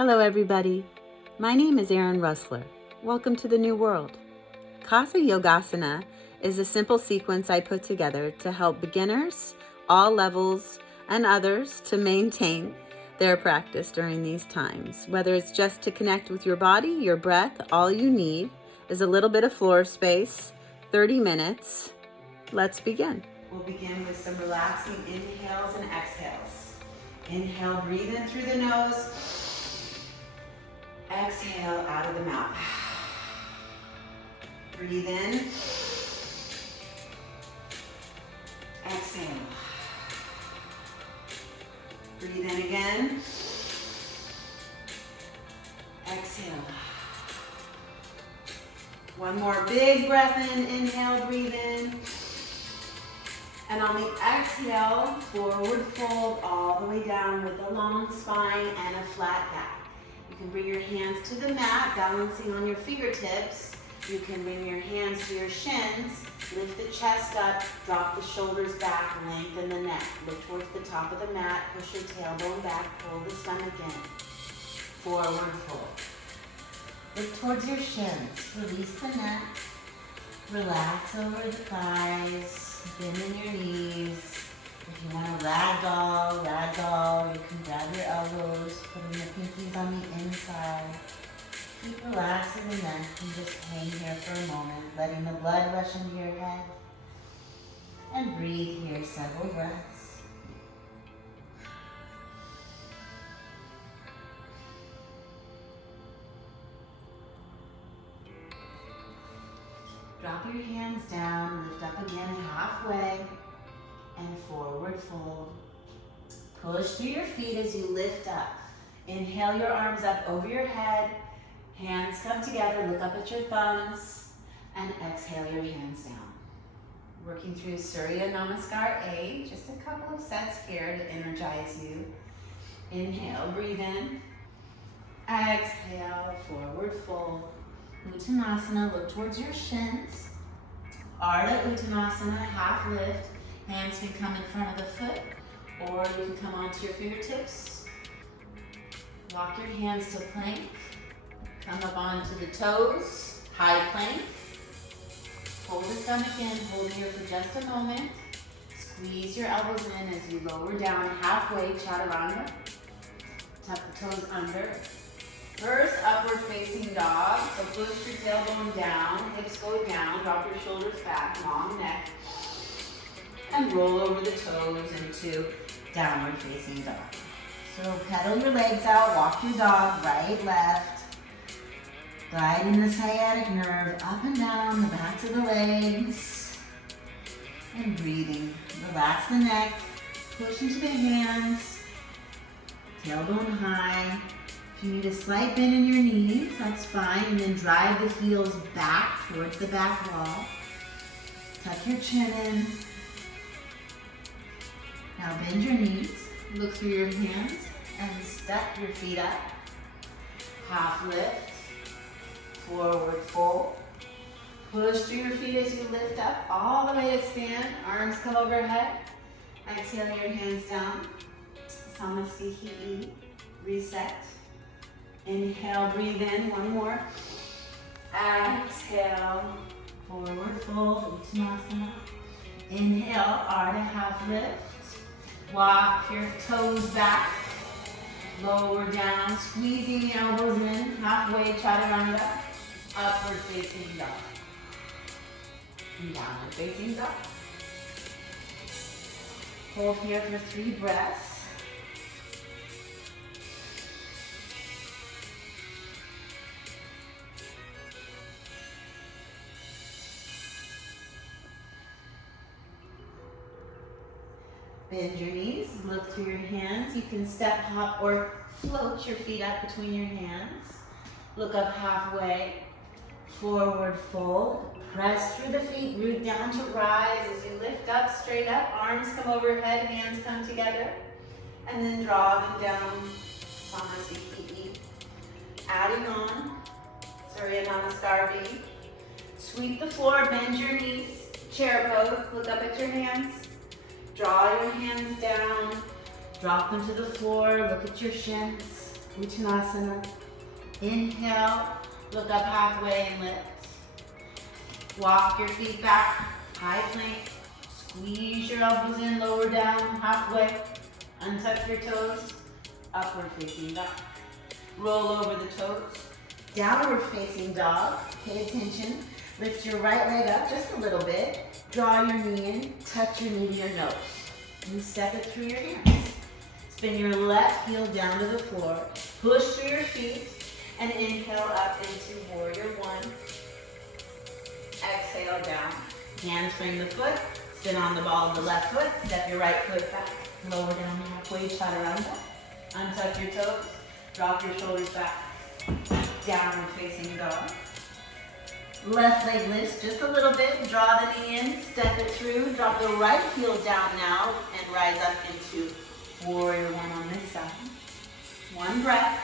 Hello everybody, my name is Erin Russler. Welcome to the New World. Casa Yogasana is a simple sequence I put together to help beginners, all levels, and others to maintain their practice during these times. Whether it's just to connect with your body, your breath, all you need is a little bit of floor space, 30 minutes. Let's begin. We'll begin with some relaxing inhales and exhales. Inhale, breathe in through the nose. Exhale out of the mouth. Breathe in. Exhale. Breathe in again. Exhale. One more big breath in. Inhale, breathe in. And on the exhale, forward fold all the way down with a long spine and a flat back. You can bring your hands to the mat, balancing on your fingertips. You can bring your hands to your shins, lift the chest up, drop the shoulders back, lengthen the neck. Look towards the top of the mat, push your tailbone back, pull the stomach in. Forward fold. Look towards your shins, release the neck, relax over the thighs, bend in your knees. If you want to ragdoll, you can grab your elbows, putting the pinkies on the inside. Keep relaxing the neck and just hang here for a moment, letting the blood rush into your head. And breathe here several breaths. Drop your hands down, lift up again halfway. And forward fold. Push through your feet as you lift up. Inhale your arms up over your head. Hands come together, look up at your thumbs. And exhale your hands down. Working through Surya Namaskar A. Just a couple of sets here to energize you. Inhale, breathe in. Exhale, forward fold. Uttanasana, look towards your shins. Ardha Uttanasana, half lift. Hands can come in front of the foot, or you can come onto your fingertips. Walk your hands to plank. Come up onto the toes, high plank. Hold the stomach in, hold here for just a moment. Squeeze your elbows in as you lower down halfway, chaturanga. Tuck the toes under. First, upward facing dog. So push your tailbone down, hips go down, drop your shoulders back, long neck. And roll over the toes into downward facing dog. So pedal your legs out, walk your dog, right, left. Gliding the sciatic nerve up and down the backs of the legs. And breathing. Relax the neck, push into the hands, tailbone high. If you need a slight bend in your knees, that's fine. And then drive the heels back towards the back wall. Tuck your chin in. Now bend your knees, look through your hands, and step your feet up. Half lift, forward fold. Push through your feet as you lift up, all the way to stand. Arms come overhead. Exhale your hands down. Samastihi, reset. Inhale, breathe in, one more. Exhale, forward fold, Uttanasana. Inhale, Ardha half lift. Walk your toes back, lower down, squeezing the elbows in, halfway chaturanga, upward facing dog. And downward facing dog. Hold here for 3 breaths. Bend your knees, look through your hands. You can step, hop, or float your feet up between your hands. Look up halfway, forward fold. Press through the feet, root down to rise as you lift up, straight up. Arms come overhead, hands come together. And then draw them down, Samastihi. Adding on, Surya Namaskar B. Sweep the floor, bend your knees, chair pose, look up at your hands. Draw your hands down, drop them to the floor, look at your shins. Uttanasana. Inhale, look up halfway and lift. Walk your feet back, high plank. Squeeze your elbows in, lower down, halfway. Untuck your toes, upward facing dog. Roll over the toes. Downward facing dog, pay attention. Lift your right leg up just a little bit. Draw your knee in, touch your knee to your nose. And step it through your hands. Spin your left heel down to the floor. Push through your feet and inhale up into warrior one. Exhale down. Hands frame the foot. Spin on the ball of the left foot. Step your right foot back. Lower down halfway, chaturanga. Untuck your toes. Drop your shoulders back. Downward facing dog. Left leg lifts just a little bit. Draw the knee in, step it through. Drop the right heel down now and rise up into warrior one on this side. One breath.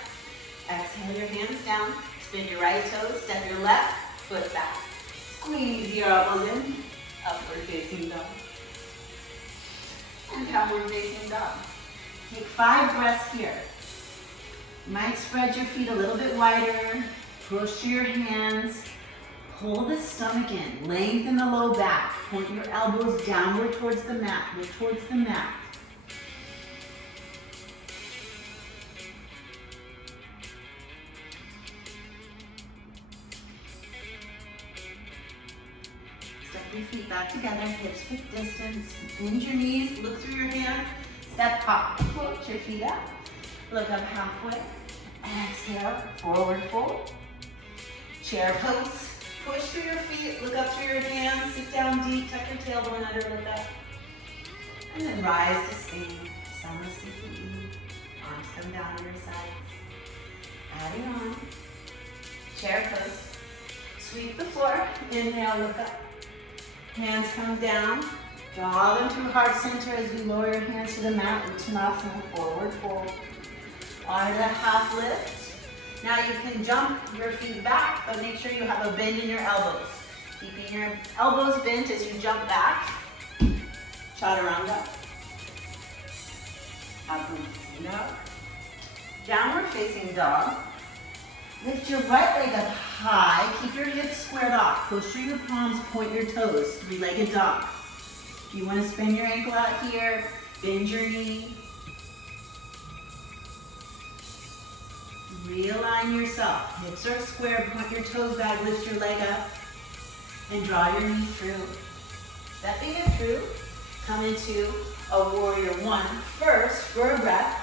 Exhale your hands down. Spin your right toes. Step your left foot back. Squeeze your elbows in. Upward facing dog. And downward facing dog. Take 5 breaths here. You might spread your feet a little bit wider. Push your hands. Pull the stomach in. Lengthen the low back. Point your elbows downward towards the mat. Look towards the mat. Step your feet back together. Hips hip distance. Bend your knees. Look through your hands. Step hop. Float your feet up. Look up halfway. Exhale. Forward fold. Chair pose. Push through your feet, look up through your hands, sit down deep, tuck your tailbone under, look up. And then rise to stand. Samasthiti. Arms come down to your sides. Adding on. Chair pose. Sweep the floor. Inhale, look up. Hands come down. Draw them through heart center as we lower your hands to the mat. Uttanasana, forward fold. Onto the half lift. Now you can jump your feet back, but make sure you have a bend in your elbows. Keeping your elbows bent as you jump back. Chaturanga. Upward facing dog. Downward facing dog. Lift your right leg up high. Keep your hips squared off. Push through your palms, point your toes. 3-legged dog. If you want to spin your ankle out here, bend your knee. Realign yourself. Hips are square. Point your toes back. Lift your leg up. And draw your knee through. Stepping it through. Come into a warrior one first for a breath.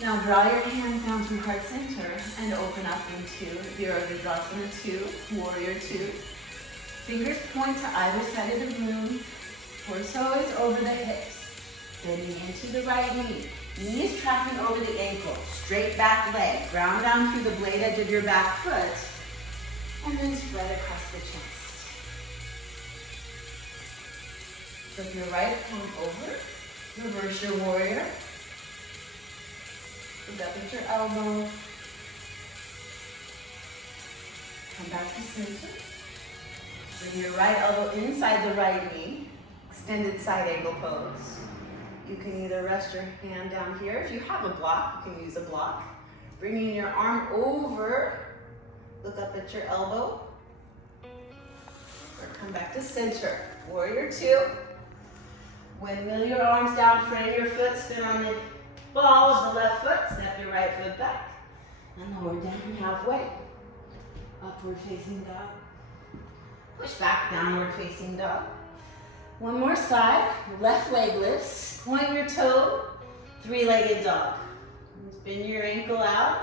Now draw your hands down through heart center and open up into Yogasana 2, warrior 2. Fingers point to either side of the room. Torso is over the hips. Bending into the right knee. Knees tracking over the ankle, straight back leg, ground down through the blade edge of your back foot, and then spread across the chest. Flip your right palm over, reverse your warrior, look up at your elbow, come back to center, bring your right elbow inside the right knee, extended side angle pose. You can either rest your hand down here. If you have a block, you can use a block. Bringing your arm over, look up at your elbow. Or come back to center. Warrior 2. Windmill your arms down, frame your foot, spin on the ball of the left foot, step your right foot back. And lower down halfway. Upward facing dog. Push back, downward facing dog. One more side, left leg lifts, point your toe, 3-legged dog. Spin your ankle out,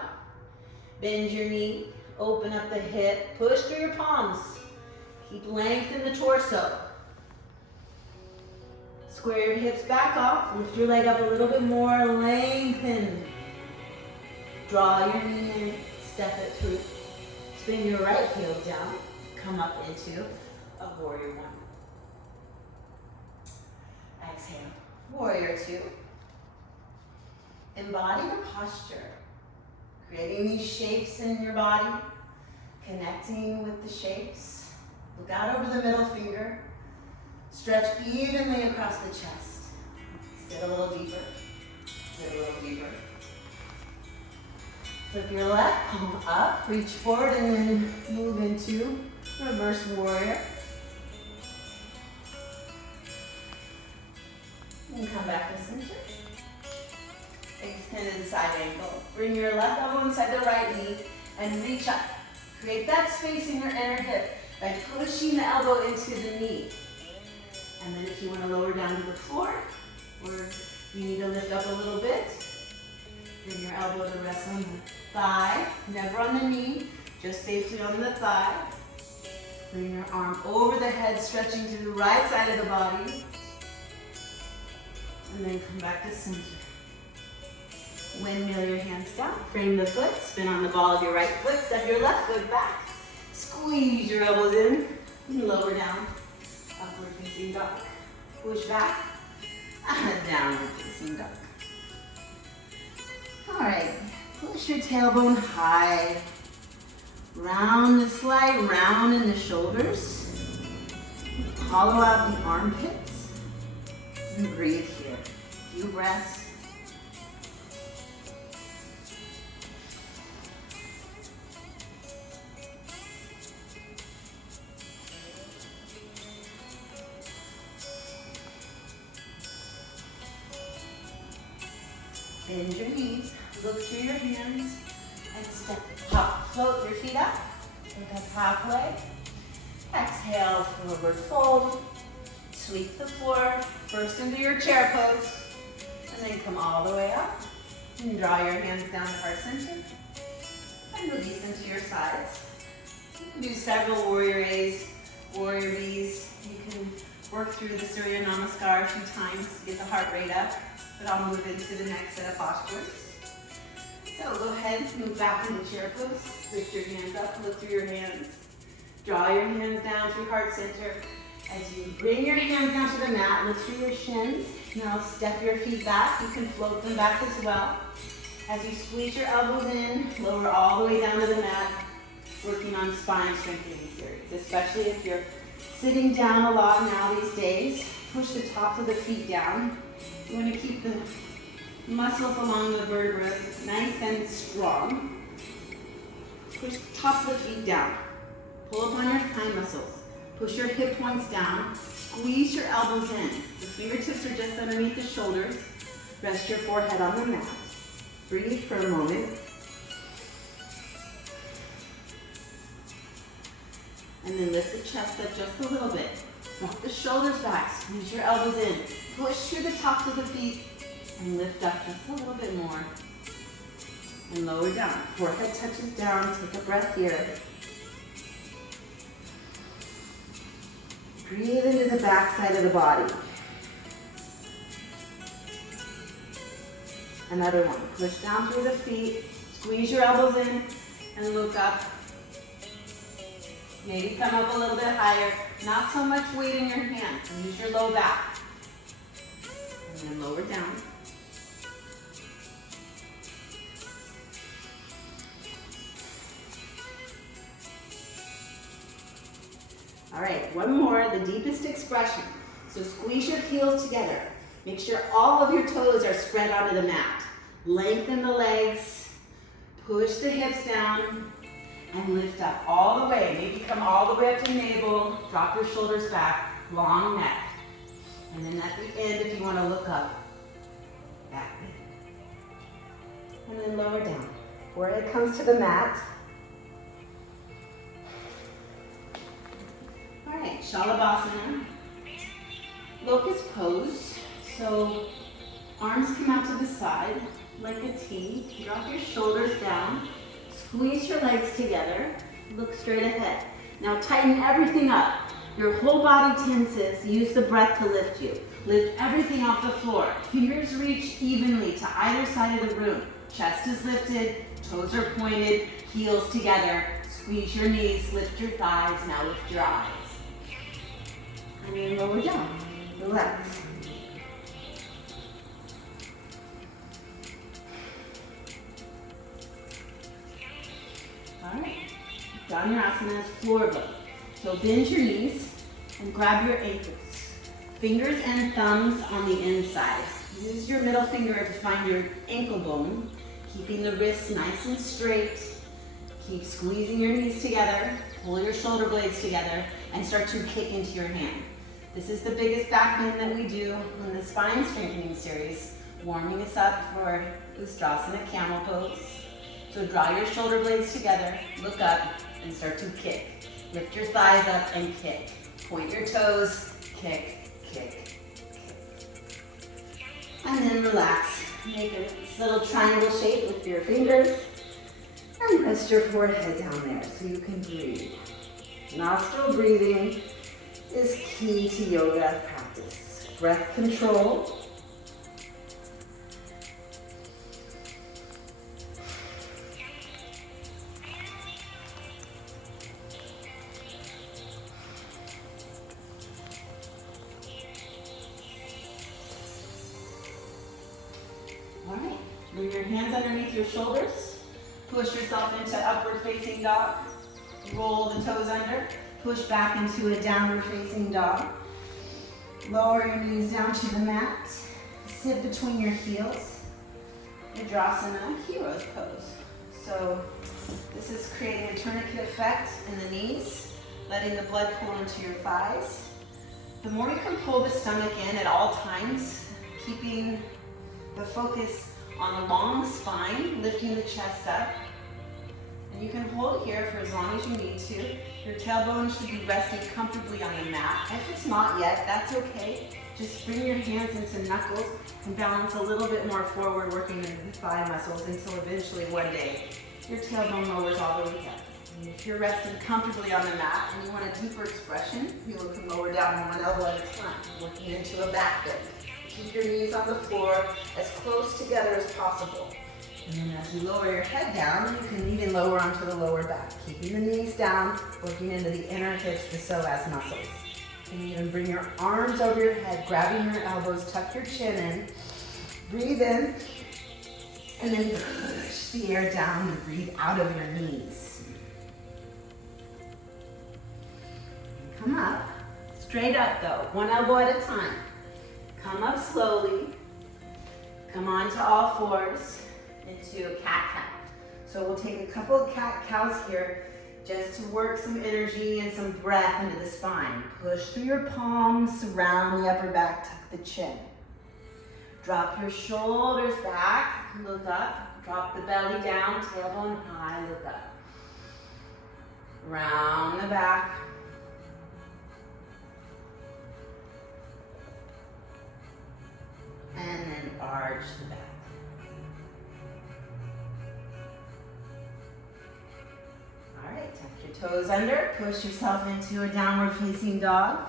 bend your knee, open up the hip, push through your palms. Keep length in the torso. Square your hips back off, lift your leg up a little bit more, lengthen. Draw your knee in, step it through. Spin your right heel down, come up into a warrior 1. Exhale, warrior 2. Embody the posture, creating these shapes in your body, connecting with the shapes. Look out over the middle finger. Stretch evenly across the chest. Sit a little deeper. Sit a little deeper. Flip your left palm up, reach forward, and then move into reverse warrior. And come back to center. Extended side angle. Bring your left elbow inside the right knee and reach up. Create that space in your inner hip by pushing the elbow into the knee. And then if you want to lower down to the floor, or you need to lift up a little bit, bring your elbow to rest on the thigh, never on the knee, just safely on the thigh. Bring your arm over the head, stretching to the right side of the body. And then come back to center. Windmill your hands down, frame the foot, spin on the ball of your right foot, step your left foot back. Squeeze your elbows in, and lower down. Upward facing dog. Push back, and downward facing dog. All right, push your tailbone high. Round the slide, round in the shoulders. Hollow out the armpits. And breathe here. Few breaths. Bend your knees, look through your hands, and step, hop, float your feet up. Look up halfway. Exhale, forward fold. Sweep the floor, first into your chair pose, and then come all the way up. And draw your hands down to heart center, and release them to your sides. You can do several warrior A's, warrior B's. You can work through the Surya Namaskar a few times to get the heart rate up. But I'll move into the next set of postures. So go ahead, move back into chair pose. Lift your hands up, look through your hands. Draw your hands down through heart center. As you bring your hands down to the mat, look through your shins. Now step your feet back. You can float them back as well. As you squeeze your elbows in, lower all the way down to the mat, working on spine strengthening series, especially if you're sitting down a lot now these days. Push the tops of the feet down. You want to keep the muscles along the vertebra nice and strong. Push the tops of the feet down. Pull up on your thigh muscles. Push your hip points down. Squeeze your elbows in. The fingertips are just underneath the shoulders. Rest your forehead on the mat. Breathe for a moment. And then lift the chest up just a little bit. Drop the shoulders back. Squeeze your elbows in. Push through the tops of the feet and lift up just a little bit more. And lower down. Forehead touches down. Take a breath here. Breathe into the back side of the body. Another one. Push down through the feet. Squeeze your elbows in and look up. Maybe come up a little bit higher. Not so much weight in your hands. Use your low back. And then lower down. All right, one more, the deepest expression. So squeeze your heels together. Make sure all of your toes are spread onto the mat. Lengthen the legs. Push the hips down. And lift up all the way. Maybe come all the way up to navel. Drop your shoulders back. Long neck. And then at the end, if you want to look up, back bend. And then lower down. Forehead comes to the mat. All right, Shalabhasana. Locust pose. So arms come out to the side like a T. Drop your shoulders down. Squeeze your legs together, look straight ahead. Now tighten everything up. Your whole body tenses, use the breath to lift you. Lift everything off the floor. Fingers reach evenly to either side of the room. Chest is lifted, toes are pointed, heels together. Squeeze your knees, lift your thighs, now lift your eyes. And then lower down, relax. All right, Dhanurasana is floor bend. So bend your knees and grab your ankles. Fingers and thumbs on the inside. Use your middle finger to find your ankle bone. Keeping the wrists nice and straight. Keep squeezing your knees together, pull your shoulder blades together, and start to kick into your hand. This is the biggest back bend that we do in the spine strengthening series, warming us up for Ustrasana camel pose. So draw your shoulder blades together, look up, and start to kick. Lift your thighs up and kick. Point your toes, kick, kick, kick. And then relax. Make a little triangle shape with your fingers. And rest your forehead down there so you can breathe. Nostril breathing is key to yoga practice. Breath control. All right, bring your hands underneath your shoulders. Push yourself into upward facing dog. Roll the toes under. Push back into a downward facing dog. Lower your knees down to the mat. Sit between your heels. Vajrasana, hero's pose. So this is creating a tourniquet effect in the knees, letting the blood pool into your thighs. The more you can pull the stomach in at all times, keeping the focus on a long spine, lifting the chest up. And you can hold here for as long as you need to. Your tailbone should be resting comfortably on the mat. If it's not yet, that's okay. Just bring your hands into knuckles and balance a little bit more forward, working the thigh muscles until eventually one day your tailbone lowers all the way up. And if you're resting comfortably on the mat and you want a deeper expression, you can lower down one elbow at a time, working into a back bend. Keep your knees on the floor as close together as possible. And then as you lower your head down, you can even lower onto the lower back. Keeping the knees down, working into the inner hips, the psoas muscles. You can even bring your arms over your head, grabbing your elbows, tuck your chin in. Breathe in, and then push the air down and breathe out of your knees. And come up, straight up though, one elbow at a time. Come up slowly, come onto all fours into a cat-cow. So we'll take a couple of cat-cows here just to work some energy and some breath into the spine. Push through your palms, surround the upper back, tuck the chin. Drop your shoulders back, look up, drop the belly down, tailbone high, look up. Round the back. And then arch the back. All right, tuck your toes under, push yourself into a downward facing dog.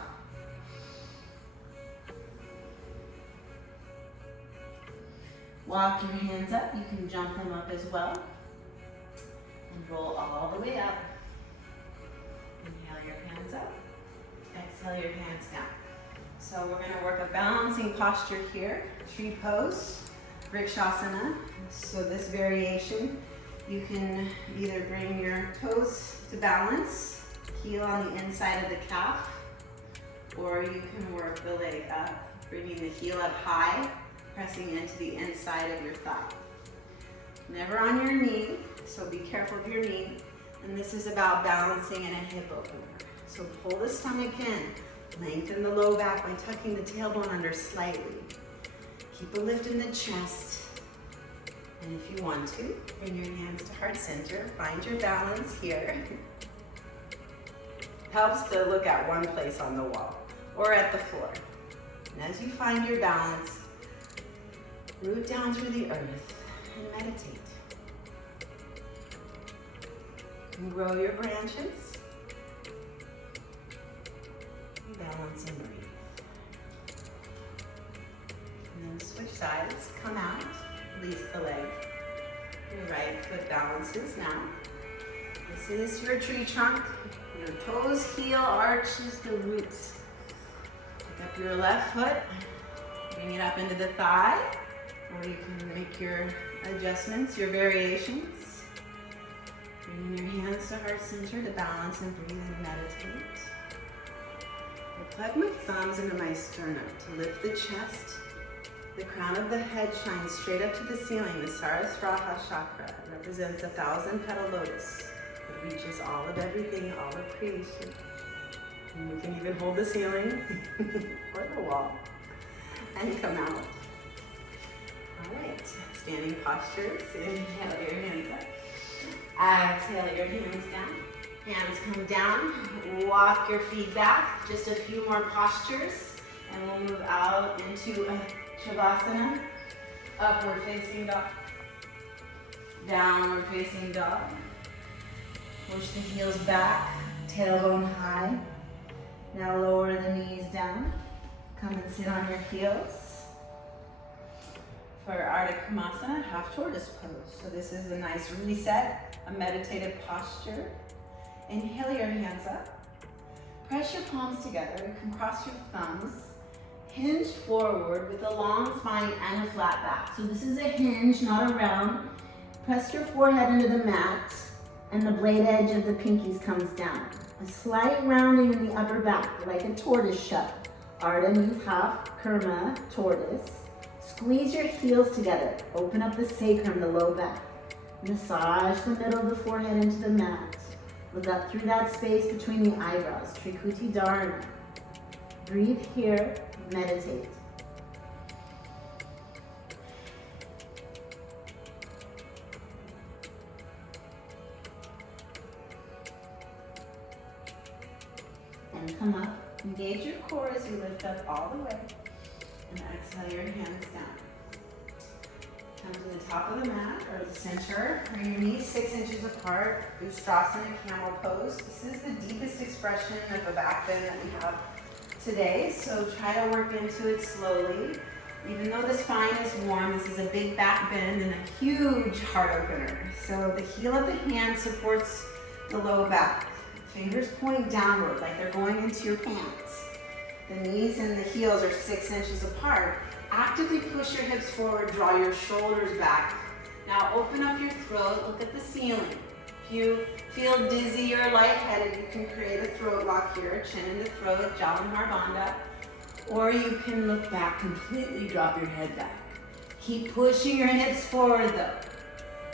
Walk your hands up, you can jump them up as well. And roll all the way up. Inhale your hands up, exhale your hands down. So we're going to work a balancing posture here, tree pose, Vrikshasana. So this variation, you can either bring your toes to balance, heel on the inside of the calf, or you can work the leg up, bringing the heel up high, pressing into the inside of your thigh. Never on your knee, so be careful of your knee. And this is about balancing in a hip opener. So pull the stomach in. Lengthen the low back by tucking the tailbone under slightly. Keep a lift in the chest. And if you want to, bring your hands to heart center. Find your balance here. Helps to look at one place on the wall or at the floor. And as you find your balance, root down through the earth and meditate. You can grow your branches. Balance and breathe. And then switch sides, come out, release the leg. Your right foot balances now. This is your tree trunk. Your toes, heel, arches the roots. Pick up your left foot, bring it up into the thigh, or you can make your adjustments, your variations. Bringing your hands to heart center to balance and breathe and meditate. I plug my thumbs into my sternum to lift the chest The crown of the head shines straight up to the ceiling. The Sarasraha chakra represents 1,000-petal lotus. It reaches all of everything, all of creation. And you can even hold the ceiling or the wall and come out. All right, standing postures. Inhale your hands up. Exhale your hands down. Hands come down. Walk your feet back. Just a few more postures, and we'll move out into a Savasana. Upward facing dog. Downward facing dog. Push the heels back. Tailbone high. Now lower the knees down. Come and sit on your heels. For Ardha Krimasana, half tortoise pose. So this is a nice reset, a meditative posture. Inhale your hands up. Press your palms together. You can cross your thumbs. Hinge forward with a long spine and a flat back. So this is a hinge, not a round. Press your forehead into the mat and the blade edge of the pinkies comes down. A slight rounding in the upper back, like a tortoise shell. Ardha means half, Kurma, tortoise. Squeeze your heels together. Open up the sacrum, the low back. Massage the middle of the forehead into the mat. Look up through that space between the eyebrows, Trikuti Dharana. Breathe here, meditate. And come up, engage your core as you lift up all the way. And exhale your hands down. Come to the top of the mat or the center. Bring your knees 6 inches apart. Ustrasana, camel pose. This is the deepest expression of a back bend that we have today. So try to work into it slowly. Even though the spine is warm, this is a big back bend and a huge heart opener. So the heel of the hand supports the low back. Fingers point downward like they're going into your pants. The knees and the heels are 6 inches apart. Actively push your hips forward, draw your shoulders back. Now open up your throat, look at the ceiling. If you feel dizzy or lightheaded, you can create a throat lock here, chin in the throat, Jalandhar Bandha. Or you can look back, completely drop your head back. Keep pushing your hips forward though,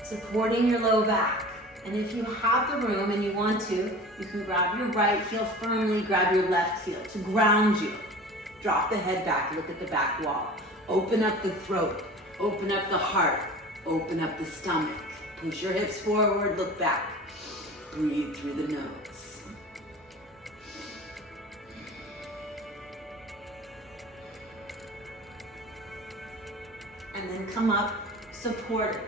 supporting your low back. And if you have the room and you want to, you can grab your right heel firmly, grab your left heel to ground you. Drop the head back, look at the back wall. Open up the throat, open up the heart, open up the stomach. Push your hips forward, look back. Breathe through the nose. And then come up, support it.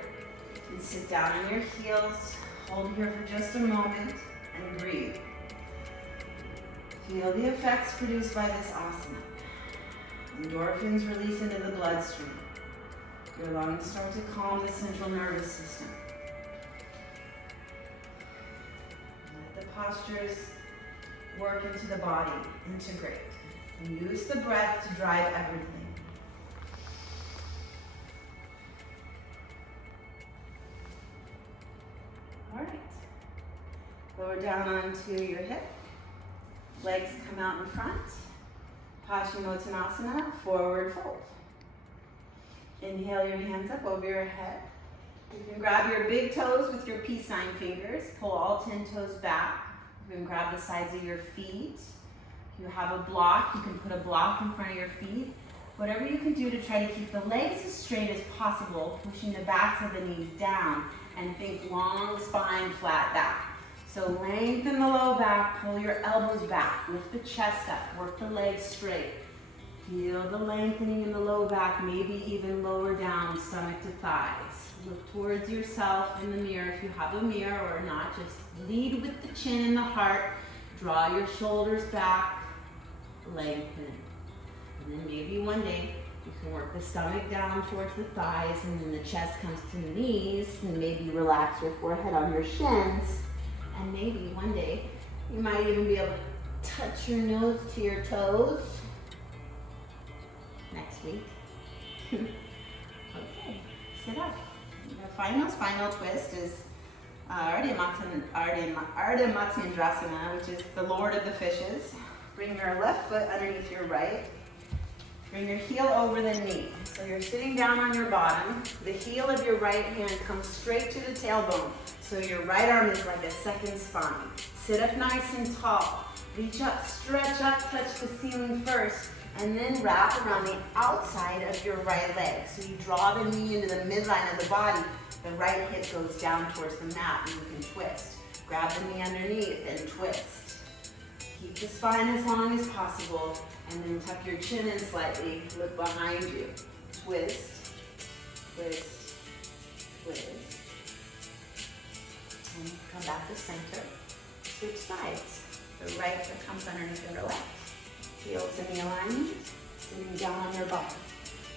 And sit down on your heels. Hold here for just a moment and breathe. Feel the effects produced by this asana. Endorphins release into the bloodstream. Your lungs start to calm the central nervous system. Let the postures work into the body, integrate. And use the breath to drive everything. All right. Lower down onto your hip. Legs come out in front. Paschimottanasana, forward fold. Inhale your hands up over your head. You can grab your big toes with your peace sign fingers. Pull all 10 toes back. You can grab the sides of your feet. If you have a block, you can put a block in front of your feet. Whatever you can do to try to keep the legs as straight as possible, pushing the backs of the knees down, and think long spine, flat back. So lengthen the low back, pull your elbows back, lift the chest up, work the legs straight. Feel the lengthening in the low back, maybe even lower down, stomach to thighs. Look towards yourself in the mirror if you have a mirror or not. Just lead with the chin and the heart. Draw your shoulders back, lengthen. And then maybe one day you can work the stomach down towards the thighs and then the chest comes to the knees and maybe relax your forehead on your shins. And maybe one day you might even be able to touch your nose to your toes. Next week. Okay, sit up. The final spinal twist is Ardha Matsyendrasana, which is the Lord of the Fishes. Bring your left foot underneath your right. Bring your heel over the knee. So you're sitting down on your bottom. The heel of your right hand comes straight to the tailbone. So your right arm is like a second spine. Sit up nice and tall. Reach up, stretch up, touch the ceiling first, and then wrap around the outside of your right leg. So you draw the knee into the midline of the body. The right hip goes down towards the mat and you can twist. Grab the knee underneath and twist. Keep the spine as long as possible, and then tuck your chin in slightly. Look behind you. Twist, twist, twist. And come back to center. Switch sides. The right foot comes underneath your left. Heels in the alignment. Sitting down on your bottom.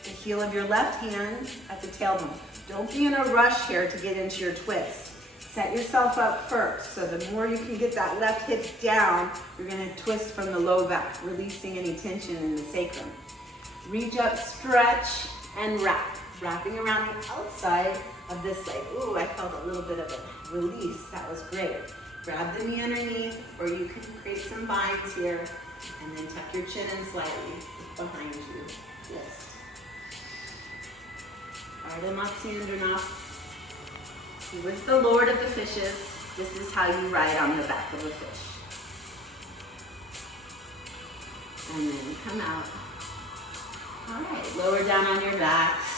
The heel of your left hand at the tailbone. Don't be in a rush here to get into your twist. Set yourself up first. So the more you can get that left hip down, you're going to twist from the low back, releasing any tension in the sacrum. Reach up, stretch, and wrap. Wrapping around the outside of this leg. Ooh, I felt a little bit of a release. That was great. Grab the knee underneath, or you can create some binds here, and then tuck your chin in slightly behind you. Twist. Ardha Matsyendranath. He was the Lord of the fishes. This is how you ride on the back of a fish. And then come out. All right, lower down on your backs.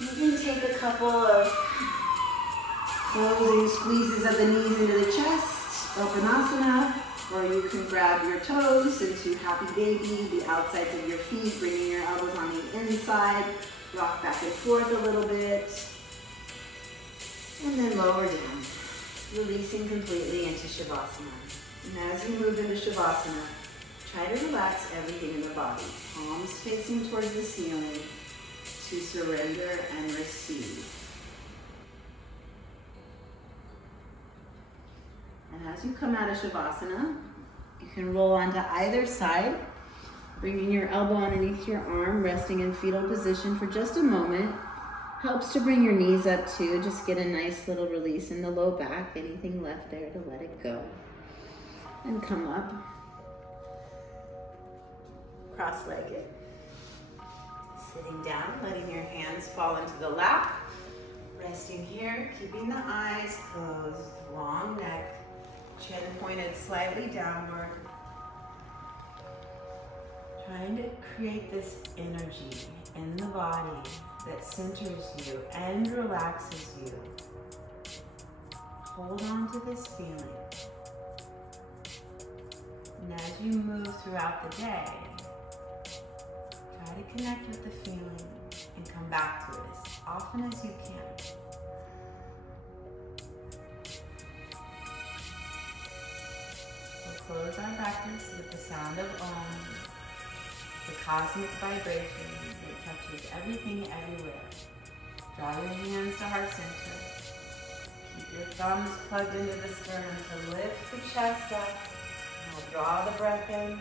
You can take a couple of closing squeezes of the knees into the chest, Uttanasana, or you can grab your toes into Happy Baby, the outsides of your feet, bringing your elbows on the inside, rock back and forth a little bit, and then lower down, releasing completely into Savasana. And as you move into Savasana, try to relax everything in the body, palms facing towards the ceiling, to surrender and receive. And as you come out of Savasana, you can roll onto either side, bringing your elbow underneath your arm, resting in fetal position for just a moment. Helps to bring your knees up too. Just get a nice little release in the low back, anything left there to let it go. And come up, cross-legged. Sitting down, letting your hands fall into the lap. Resting here, keeping the eyes closed, long neck, chin pointed slightly downward. Trying to create this energy in the body that centers you and relaxes you. Hold on to this feeling. And as you move throughout the day, try to connect with the feeling and come back to it as often as you can. We'll close our practice with the sound of Om, the cosmic vibration that touches everything everywhere. Draw your hands to heart center. Keep your thumbs plugged into the sternum to lift the chest up. Now draw the breath in.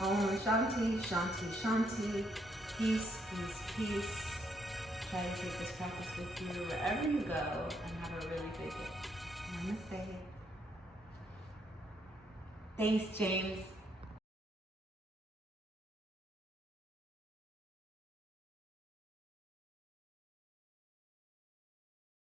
Om Shanti, Shanti, Shanti. Peace, peace, peace. Try to take this practice with you wherever you go and have a really good day. Namaste. Thanks, James.